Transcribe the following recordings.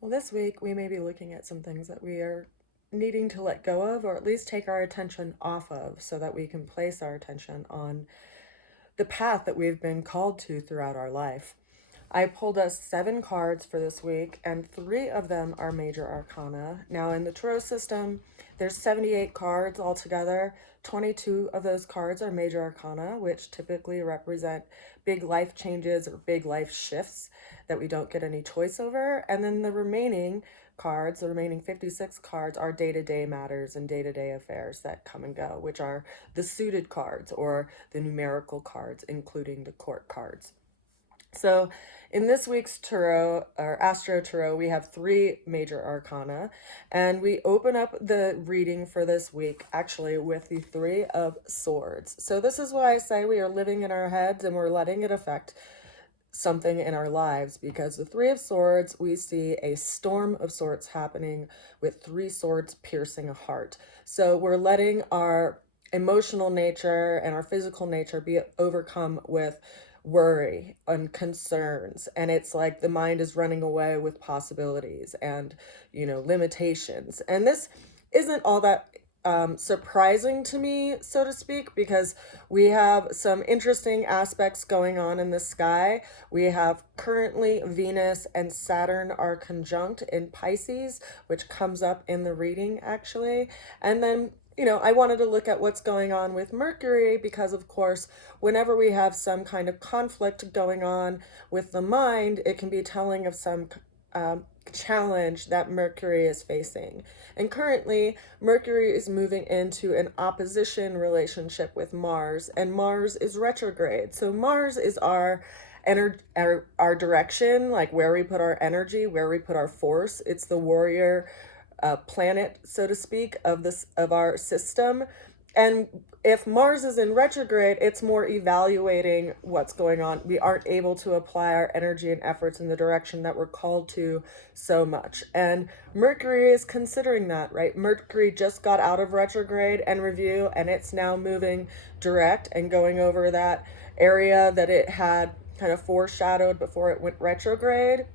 Well, this week we may be looking at some things that we are needing to let go of, or at least take our attention off of, so that we can place our attention on the path that we've been called to throughout our life. I pulled us 7 cards for this week, and 3 of them are major arcana. Now, in the tarot system, there's 78 cards altogether. 22 of those cards are major arcana, which typically represent big life changes or big life shifts that we don't get any choice over. And then the remaining cards, the remaining 56 cards, are day-to-day matters and day-to-day affairs that come and go, which are the suited cards or the numerical cards, including the court cards. So, in this week's tarot or Astro tarot, we have 3 major arcana, and we open up the reading for this week actually with the 3 of Swords. So, this is why I say we are living in our heads and we're letting it affect something in our lives, because the 3 of Swords, we see a storm of sorts happening with 3 swords piercing a heart. So, we're letting our emotional nature and our physical nature be overcome with worry and concerns, and it's like the mind is running away with possibilities and limitations. And this isn't all that surprising to me, so to speak, because we have some interesting aspects going on in the sky. We have currently Venus and Saturn are conjunct in Pisces, which comes up in the reading actually. And then I wanted to look at what's going on with Mercury, because, of course, whenever we have some kind of conflict going on with the mind, it can be telling of some challenge that Mercury is facing. And currently, Mercury is moving into an opposition relationship with Mars, and Mars is retrograde. So Mars is our our direction, like where we put our energy, where we put our force. It's the warrior planet, so to speak, of our system. And if Mars is in retrograde, it's more evaluating what's going on. We aren't able to apply our energy and efforts in the direction that we're called to so much. And Mercury is considering that, right? Mercury just got out of retrograde and review, and it's now moving direct and going over that area that it had kind of foreshadowed before it went retrograde.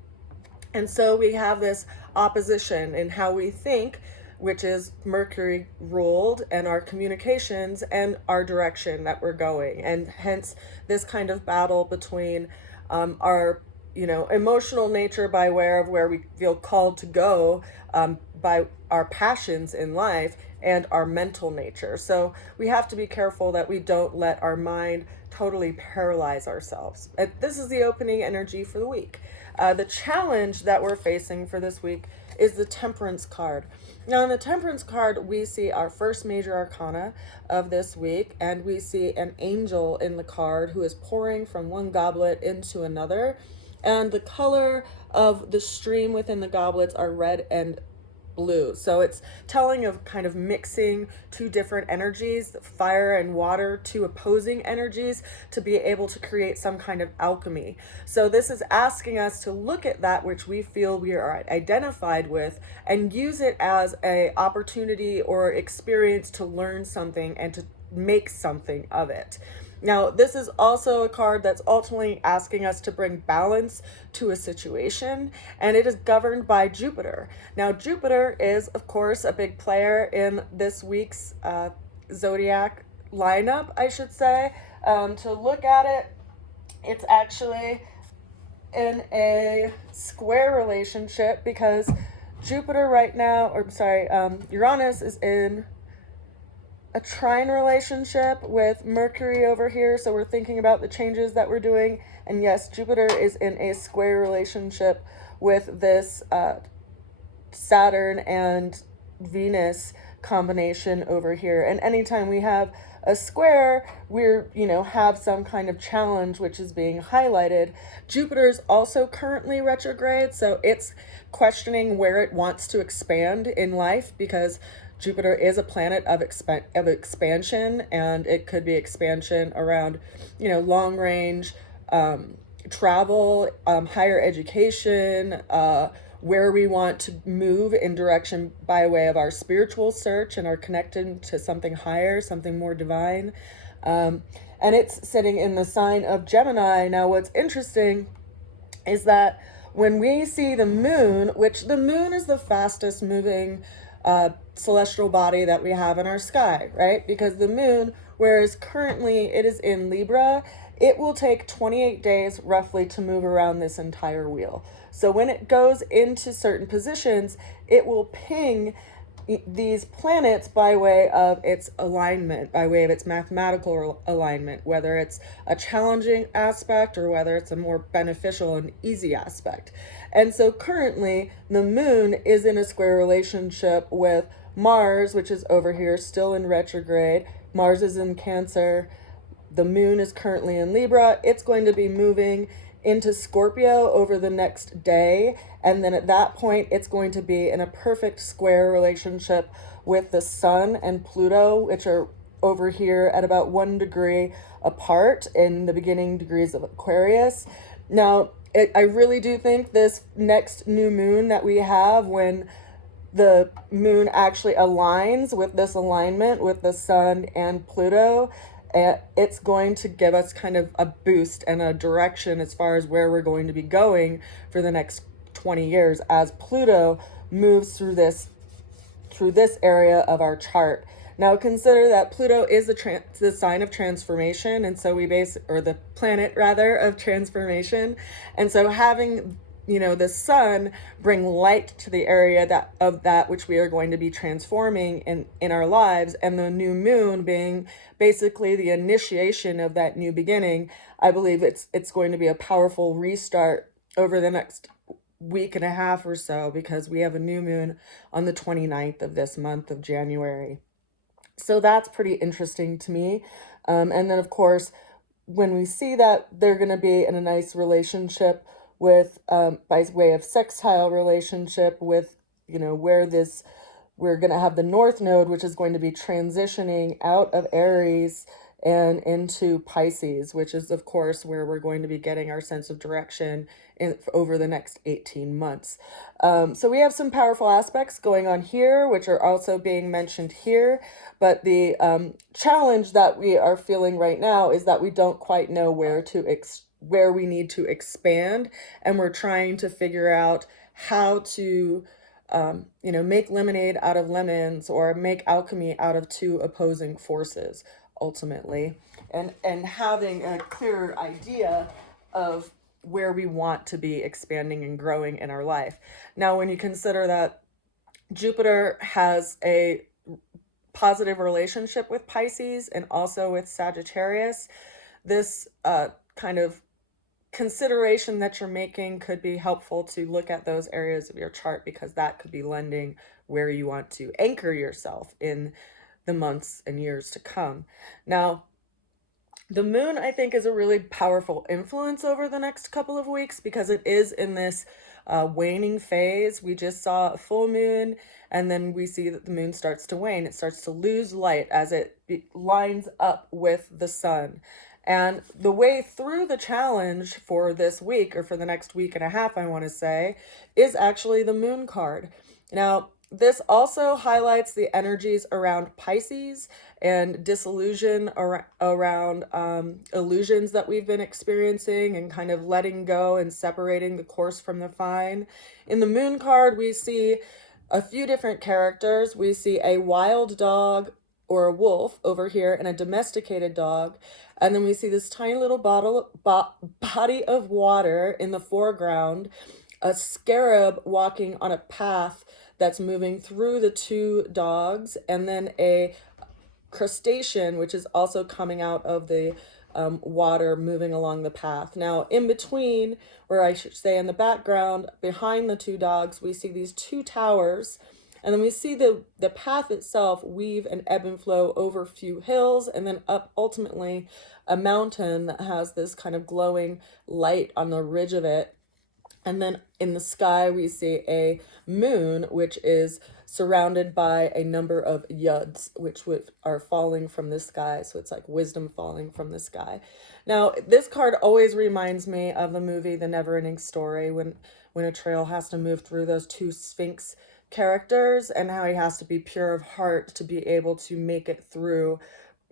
And so we have this opposition in how we think, which is Mercury ruled, and our communications and our direction that we're going. And hence this kind of battle between our emotional nature by way of where we feel called to go, by our passions in life, and our mental nature. So we have to be careful that we don't let our mind totally paralyze ourselves. And this is the opening energy for the week. The challenge that we're facing for this week is the Temperance card. Now, in the Temperance card, we see our first major arcana of this week, and we see an angel in the card who is pouring from one goblet into another. And the color of the stream within the goblets are red and blue. So it's telling of kind of mixing 2 different energies, fire and water, 2 opposing energies, to be able to create some kind of alchemy. So this is asking us to look at that which we feel we are identified with and use it as a opportunity or experience to learn something and to make something of it. Now, this is also a card that's ultimately asking us to bring balance to a situation, and it is governed by Jupiter. Now, Jupiter is, of course, a big player in this week's zodiac lineup, I should say. To look at it, it's actually in a square relationship, because Jupiter right now, or sorry, Uranus is in a trine relationship with Mercury over here. So we're thinking about the changes that we're doing. And yes, Jupiter is in a square relationship with this Saturn and Venus combination over here. And anytime we have a square, we're, have some kind of challenge which is being highlighted. Jupiter's also currently retrograde, so it's questioning where it wants to expand in life, because Jupiter is a planet of expansion, and it could be expansion around, long range travel, higher education, where we want to move in direction by way of our spiritual search and our connection to something higher, something more divine. And it's sitting in the sign of Gemini. Now, what's interesting is that when we see the moon, which the moon is the fastest moving celestial body that we have in our sky, right? Because the moon, whereas currently it is in Libra, it will take 28 days roughly to move around this entire wheel. So when it goes into certain positions, it will ping these planets by way of its alignment, by way of its mathematical alignment, whether it's a challenging aspect or whether it's a more beneficial and easy aspect. And so currently, the moon is in a square relationship with Mars, which is over here, still in retrograde. Mars is in Cancer. The moon is currently in Libra. It's going to be moving into Scorpio over the next day. And then at that point, it's going to be in a perfect square relationship with the sun and Pluto, which are over here at about 1 degree apart in the beginning degrees of Aquarius. Now, I really do think this next new moon that we have, when the moon actually aligns with this alignment with the sun and Pluto, it's going to give us kind of a boost and a direction as far as where we're going to be going for the next 20 years as Pluto moves through this area of our chart. Now consider that Pluto is the sign of transformation, and so or the planet rather of transformation. And so having the sun bring light to the area that which we are going to be transforming in our lives, and the new moon being basically the initiation of that new beginning, I believe it's going to be a powerful restart over the next week and a half or so, because we have a new moon on the 29th of this month of January. So that's pretty interesting to me. And then of course, when we see that they're going to be in a nice relationship with, by way of sextile relationship with, where we're going to have the North Node, which is going to be transitioning out of Aries and into Pisces, which is, of course, where we're going to be getting our sense of direction over the next 18 months. So we have some powerful aspects going on here, which are also being mentioned here. But the challenge that we are feeling right now is that we don't quite know where we need to expand, and we're trying to figure out how to make lemonade out of lemons, or make alchemy out of two opposing forces ultimately, and having a clearer idea of where we want to be expanding and growing in our life. Now, when you consider that Jupiter has a positive relationship with Pisces and also with Sagittarius, this kind of consideration that you're making could be helpful to look at those areas of your chart, because that could be lending where you want to anchor yourself in the months and years to come. Now, the moon, I think, is a really powerful influence over the next couple of weeks, because it is in this waning phase. We just saw a full moon, and then we see that the moon starts to wane. It starts to lose light as it lines up with the sun. And the way through the challenge for this week, or for the next week and a half, I want to say, is actually the moon card. Now, this also highlights the energies around Pisces and disillusion around illusions that we've been experiencing, and kind of letting go and separating the coarse from the fine. In the moon card, we see a few different characters. We see a wild dog or a wolf over here, and a domesticated dog. And then we see this tiny little body of water in the foreground, a scarab walking on a path that's moving through the two dogs, and then a crustacean, which is also coming out of the water, moving along the path. Now, in between, or I should say in the background, behind the two dogs, we see these two towers. And then we see the path itself weave and ebb and flow over a few hills, and then up ultimately a mountain that has this kind of glowing light on the ridge of it. And then in the sky, we see a moon, which is surrounded by a number of yuds, which are falling from the sky. So it's like wisdom falling from the sky. Now, this card always reminds me of the movie The Neverending Story, when Atreyu has to move through those two Sphinx characters, and how he has to be pure of heart to be able to make it through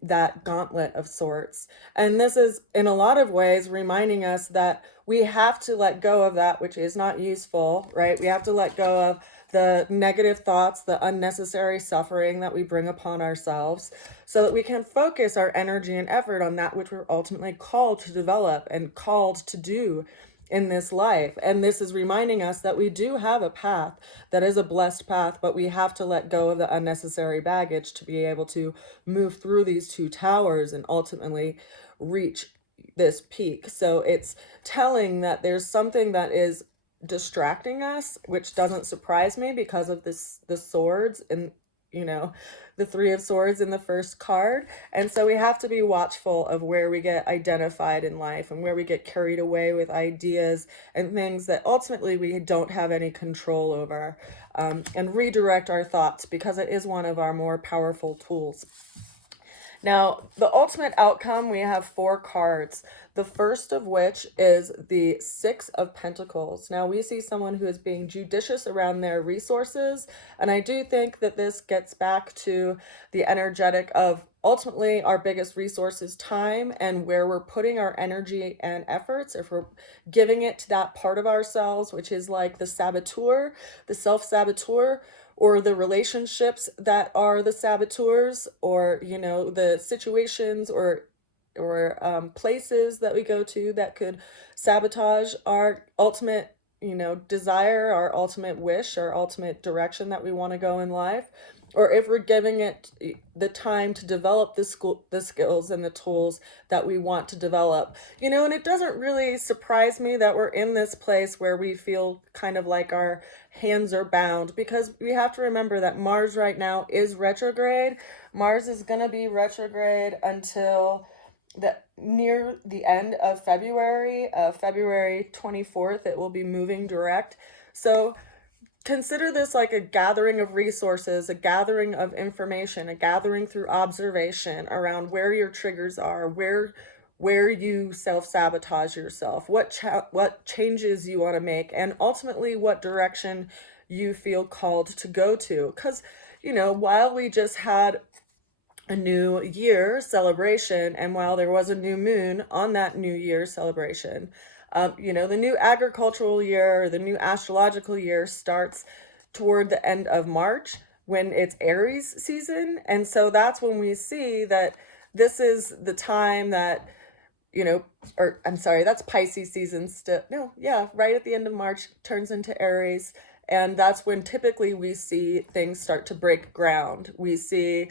that gauntlet of sorts. And this is, in a lot of ways, reminding us that we have to let go of that which is not useful, right? We have to let go of the negative thoughts, the unnecessary suffering that we bring upon ourselves, so that we can focus our energy and effort on that which we're ultimately called to develop and called to do in this life. And this is reminding us that we do have a path that is a blessed path, but we have to let go of the unnecessary baggage to be able to move through these two towers and ultimately reach this peak. So it's telling that there's something that is distracting us, which doesn't surprise me because of the swords and, you know, the Three of Swords in the first card. And so we have to be watchful of where we get identified in life and where we get carried away with ideas and things that ultimately we don't have any control over, and redirect our thoughts, because it is one of our more powerful tools. Now, the ultimate outcome, we have 4 cards. The first of which is the Six of Pentacles. Now, we see someone who is being judicious around their resources, and I do think that this gets back to the energetic of ultimately our biggest resource is time, and where we're putting our energy and efforts. If we're giving it to that part of ourselves, which is like the saboteur, the self-saboteur, or the relationships that are the saboteurs, or, you know, the situations or places that we go to that could sabotage our ultimate, you know, desire, our ultimate wish, our ultimate direction that we want to go in life. Or if we're giving it the time to develop the skills and the tools that we want to develop. You know, and it doesn't really surprise me that we're in this place where we feel kind of like our hands are bound, because we have to remember that Mars right now is retrograde. Mars is going to be retrograde until near the end of February, February 24th. It will be moving direct. So consider this like a gathering of resources, a gathering of information, a gathering through observation around where your triggers are, where you self-sabotage yourself, what changes you want to make, and ultimately what direction you feel called to go to. Because, you know, while we just had a new year celebration, and while there was a new moon on that new year celebration, you know, the new agricultural year, or the new astrological year, starts toward the end of March, when it's Aries season. And so that's when we see that this is the time that, you know, or I'm sorry, that's Pisces season still. No, yeah, right at the end of March turns into Aries. And that's when typically we see things start to break ground. We see,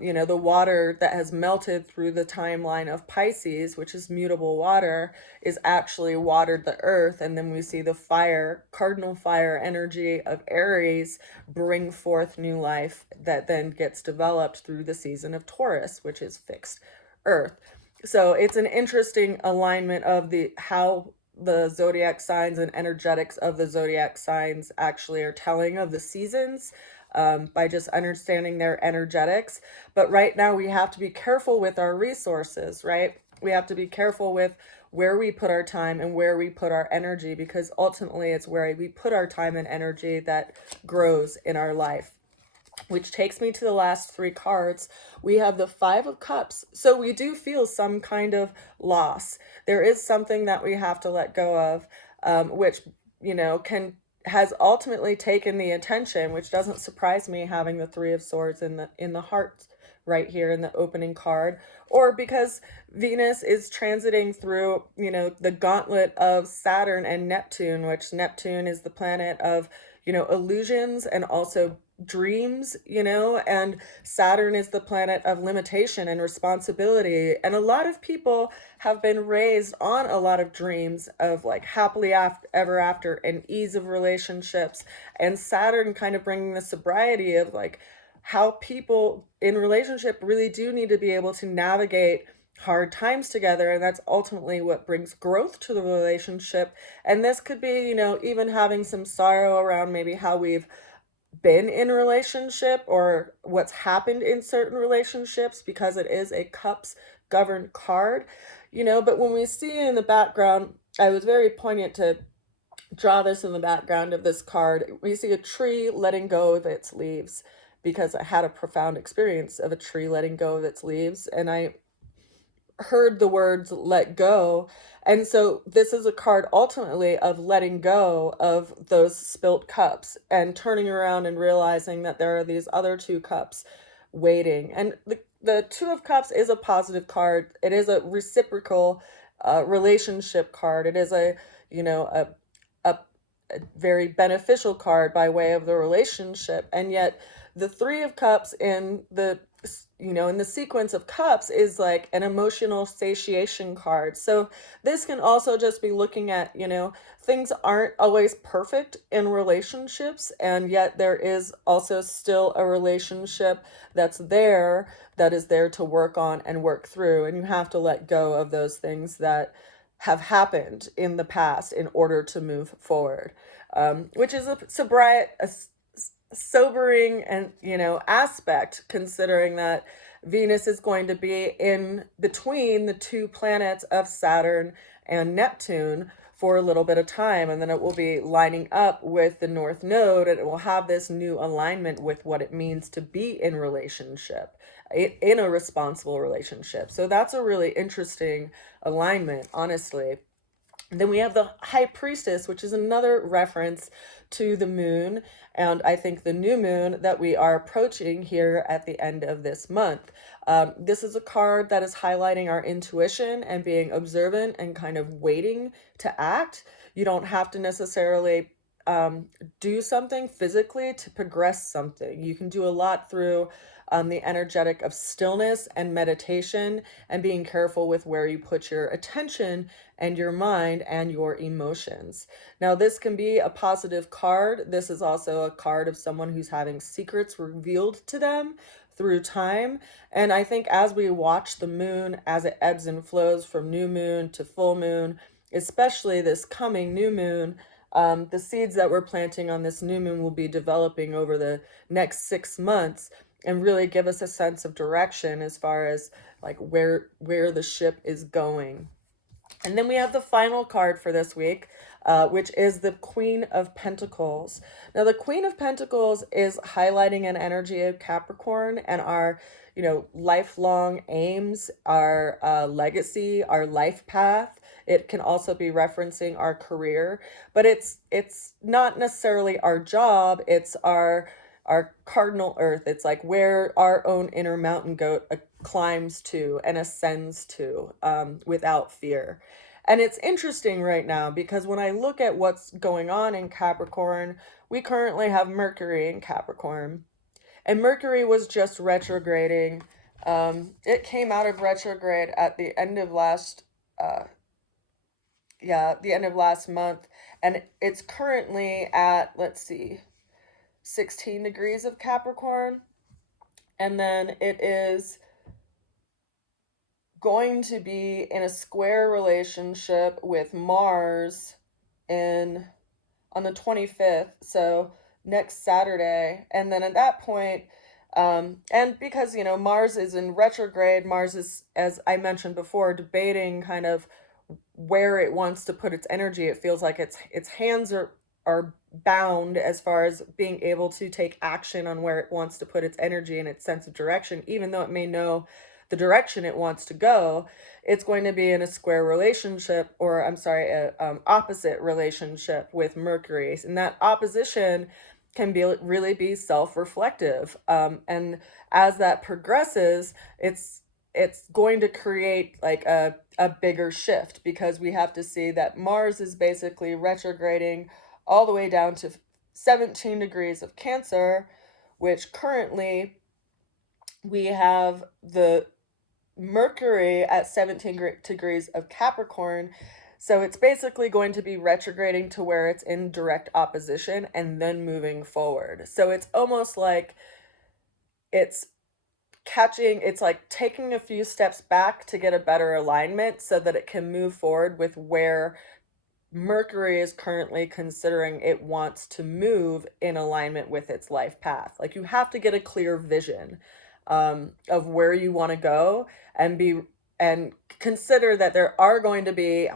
you know, the water that has melted through the timeline of Pisces, which is mutable water, is actually watered the earth. And then we see the fire, cardinal fire energy of Aries bring forth new life that then gets developed through the season of Taurus, which is fixed earth. So it's an interesting alignment of how the zodiac signs and energetics of the zodiac signs actually are telling of the seasons, by just understanding their energetics. But right now we have to be careful with our resources, right? We have to be careful with where we put our time and where we put our energy, because ultimately it's where we put our time and energy that grows in our life. Which takes me to the last 3 cards. We have the Five of Cups. So we do feel some kind of loss. There is something that we have to let go of, which, you know, has ultimately taken the attention, which doesn't surprise me, having the Three of Swords in the heart right here in the opening card, or because Venus is transiting through, you know, the gauntlet of Saturn and Neptune, which Neptune is the planet of, you know, illusions and also dreams, you know, and Saturn is the planet of limitation and responsibility. And a lot of people have been raised on a lot of dreams of like happily ever after and ease of relationships, and Saturn kind of bringing the sobriety of like how people in relationship really do need to be able to navigate hard times together, and that's ultimately what brings growth to the relationship. And this could be, you know, even having some sorrow around maybe how we've been in a relationship or what's happened in certain relationships, because it is a cups governed card, you know. But when we see in the background, I was very poignant to draw this in the background of this card. We see a tree letting go of its leaves, because I had a profound experience of a tree letting go of its leaves, and I heard the words let go. And so this is a card ultimately of letting go of those spilt cups and turning around and realizing that there are these other two cups waiting. And the Two of Cups is a positive card. It is a reciprocal relationship card. It is you know, a, a very beneficial card by way of the relationship. And yet the Three of Cups in the sequence of cups is like an emotional satiation card. So this can also just be looking at, things aren't always perfect in relationships, and yet there is also still a relationship that is there to work on and work through. And you have to let go of those things that have happened in the past in order to move forward, which is a sobering and aspect, considering that Venus is going to be in between the two planets of Saturn and Neptune for a little bit of time, and then it will be lining up with the North Node, and it will have this new alignment with what it means to be in relationship, in a responsible relationship. So that's a really interesting alignment, honestly. And then we have the High Priestess, which is another reference to the moon, and I think the new moon that we are approaching here at the end of this month. This is a card that is highlighting our intuition and being observant and kind of waiting to act. You don't have to necessarily do something physically to progress something. You can do a lot through the energetic of stillness and meditation, and being careful with where you put your attention and your mind and your emotions. Now, this can be a positive card. This is also a card of someone who's having secrets revealed to them through time. And I think as we watch the moon, as it ebbs and flows from new moon to full moon, especially this coming new moon, the seeds that we're planting on this new moon will be developing over the next 6 months and really give us a sense of direction as far as like where the ship is going. And then we have the final card for this week, which is the Queen of Pentacles. Now, the Queen of Pentacles is highlighting an energy of Capricorn and our, lifelong aims, our legacy, our life path. It can also be referencing our career, but it's not necessarily our job. It's our cardinal earth. It's like where our own inner mountain goat climbs to and ascends to, without fear. And it's interesting right now because when I look at what's going on in Capricorn, we currently have Mercury in Capricorn. And Mercury was just retrograding. It came out of retrograde at the end of the end of last month. And it's currently at, let's see, 16 degrees of Capricorn. And then it is going to be in a square relationship with Mars in on the 25th, so next Saturday. And then at that point, and because Mars is in retrograde, Mars is, as I mentioned before, debating kind of where it wants to put its energy. It feels like its hands are bound as far as being able to take action on where it wants to put its energy and its sense of direction, even though it may know the direction it wants to go. It's going to be in a square relationship, or I'm sorry, a opposite relationship with Mercury. And that opposition can really be self-reflective. And as that progresses, it's going to create like a bigger shift, because we have to see that Mars is basically retrograding all the way down to 17 degrees of Cancer, which currently we have the Mercury at 17 degrees of Capricorn. So it's basically going to be retrograding to where it's in direct opposition and then moving forward. So it's almost like it's like taking a few steps back to get a better alignment so that it can move forward with where Mercury is currently considering it wants to move in alignment with its life path. Like, you have to get a clear vision of where you want to go, and consider that there are going to be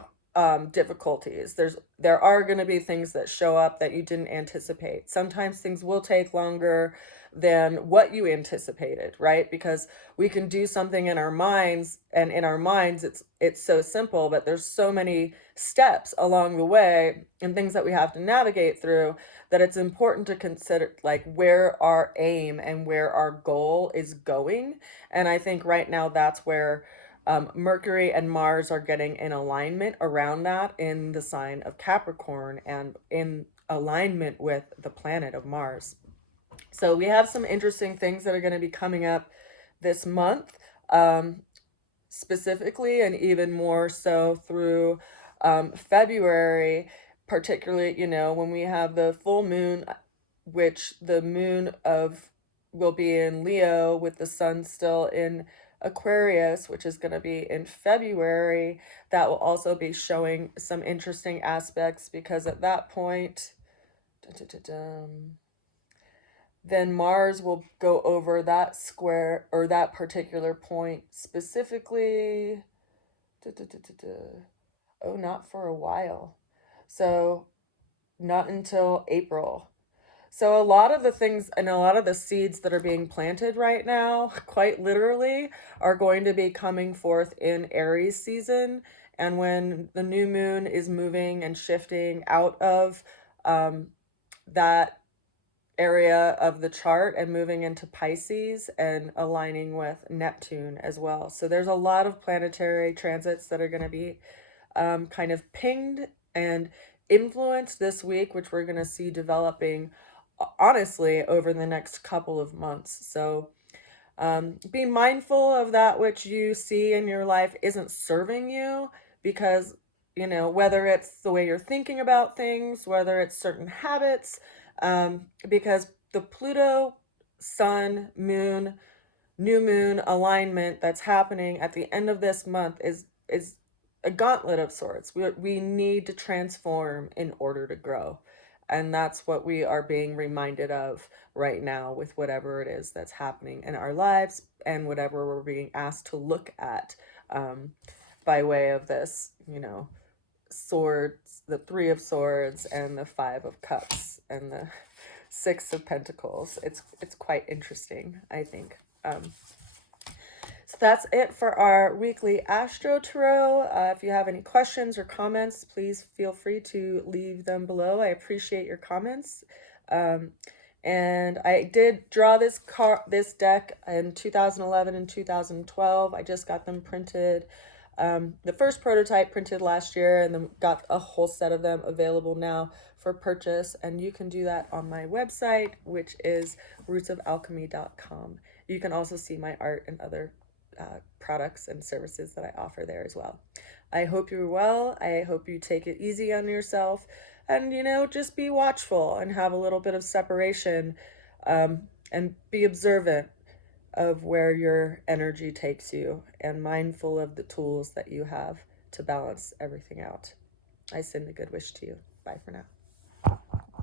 difficulties. There are going to be things that show up that you didn't anticipate. Sometimes things will take longer than what you anticipated, right? Because we can do something in our minds, and in our minds it's so simple, but there's so many steps along the way and things that we have to navigate through, that it's important to consider like where our aim and where our goal is going. And I think right now that's where Mercury and Mars are getting in alignment around that in the sign of Capricorn and in alignment with the planet of Mars. So we have some interesting things that are going to be coming up this month, um, specifically, and even more so through February, particularly, when we have the full moon, which the moon of will be in Leo with the sun still in Aquarius, which is going to be in February. That will also be showing some interesting aspects, because at that point, then Mars will go over that square or that particular point specifically. Oh, not for a while. So, not until April. So, a lot of the things and a lot of the seeds that are being planted right now, quite literally, are going to be coming forth in Aries season. And when the new moon is moving and shifting out of that area of the chart and moving into Pisces and aligning with Neptune as well. So there's a lot of planetary transits that are going to be kind of pinged and influenced this week, which we're going to see developing honestly over the next couple of months. So be mindful of that which you see in your life isn't serving you, because whether it's the way you're thinking about things, whether it's certain habits, because the Pluto, Sun, Moon, new moon alignment that's happening at the end of this month is a gauntlet of sorts. We need to transform in order to grow. And that's what we are being reminded of right now with whatever it is that's happening in our lives and whatever we're being asked to look at, by way of this, swords, the Three of Swords and the Five of Cups and the Six of Pentacles. It's quite interesting, I think. So that's it for our weekly Astro Tarot. If you have any questions or comments, please feel free to leave them below. I appreciate your comments. And I did draw this deck in 2011 and 2012. I just got them printed. The first prototype printed last year, and then got a whole set of them available now for purchase. And you can do that on my website, which is rootsofalchemy.com. You can also see my art and other products and services that I offer there as well. I hope you're well. I hope you take it easy on yourself, and just be watchful and have a little bit of separation, and be observant of where your energy takes you, and mindful of the tools that you have to balance everything out. I send a good wish to you. Bye for now.